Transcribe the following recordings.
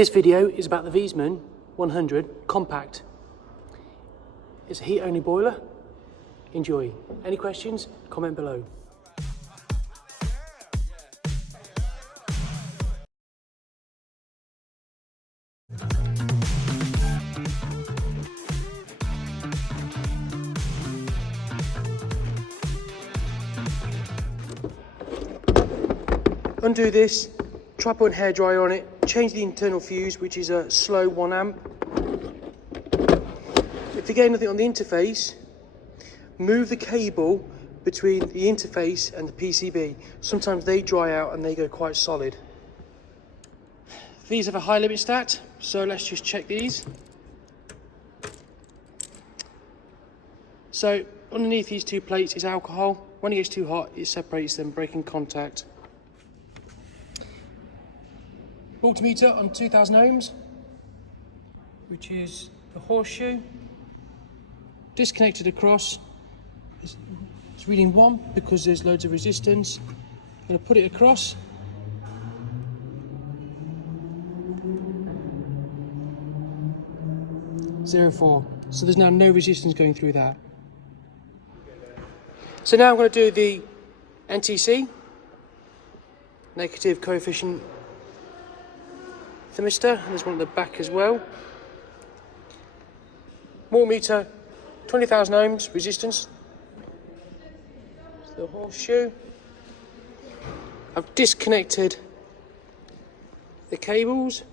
This video is about the Viessmann 100 Compact. It's a heat-only boiler. Enjoy. Any questions? Comment below. Undo this, try putting hairdryer on it, change the internal fuse, which is a slow 1 amp. If you get nothing on the interface, move the cable between the interface and the PCB. Sometimes they dry out and they go quite solid. These have a high limit stat, so let's just check these. So underneath these two plates is alcohol. When it gets too hot, it separates them, breaking contact. Multimeter on 2000 ohms, which is the horseshoe. Disconnected across. It's reading 1 because there's loads of resistance. I'm going to put it across. .04. So there's now no resistance going through that. So now I'm going to do the NTC, negative coefficient thermistor, and there's one at the back as well. Multimeter, 20,000 ohms resistance. The horseshoe. I've disconnected the cables.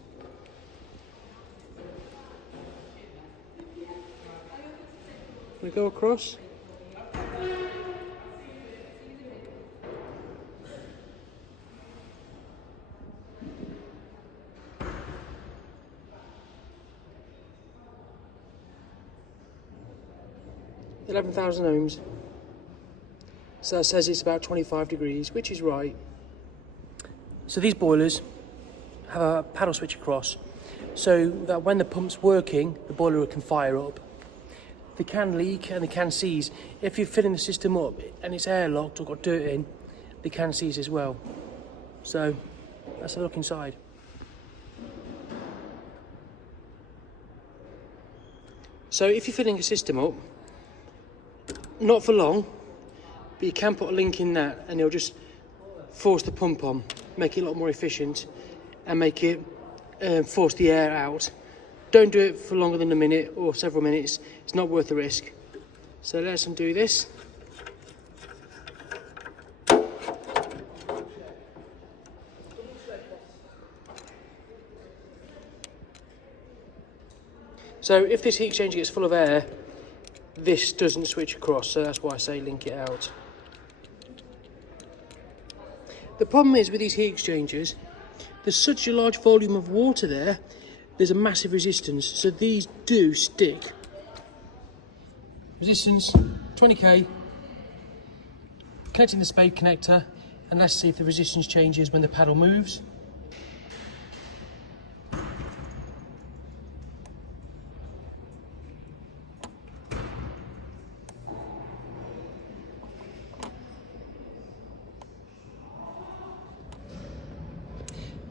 We go across. .11,000 ohms. So it says it's about 25 degrees, which is right. So these boilers have a paddle switch across, so that when the pump's working, the boiler can fire up. They can leak and they can seize. If you're filling the system up and it's airlocked or got dirt in, they can seize as well. So let's have a look inside. So if you're filling a system up, not for long, but you can put a link in that and it'll just force the pump on, make it a lot more efficient and make it force the air out. Don't do it for longer than a minute or several minutes. It's not worth the risk. So let's undo this. So if this heat exchanger gets full of air, this doesn't switch across, so that's why I say link it out. The problem is with these heat exchangers, there's such a large volume of water there, there's a massive resistance, so these do stick. Resistance 20k, connecting the spade connector, and let's see if the resistance changes when the paddle moves.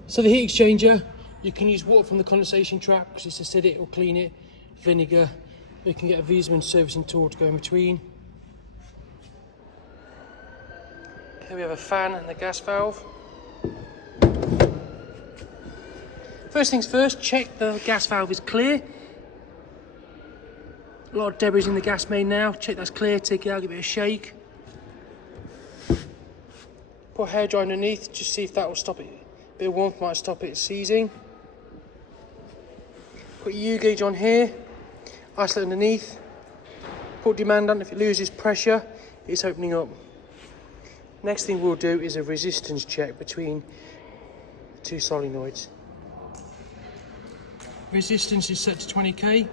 So the heat exchanger, you can use water from the condensation trap because it's acidic, or clean it, vinegar. You can get a Viessmann servicing tool to go in between. Okay, we have a fan and the gas valve. First things first, check the gas valve is clear. A lot of debris in the gas main now. Check that's clear, take it out, give it a shake. Put a hairdryer underneath, just see if that will stop it. A bit of warmth might stop it seizing. Put your U gauge on here, isolate underneath. Put demand on. If it loses pressure, it's opening up. Next thing we'll do is a resistance check between the two solenoids. Resistance is set to 20k.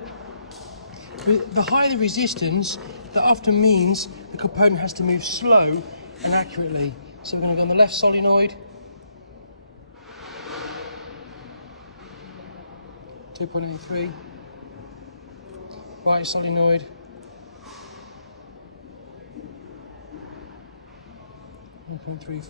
The higher the resistance, that often means the component has to move slow and accurately. So we're going to go on the left solenoid. 2.83, right solenoid, 1.34.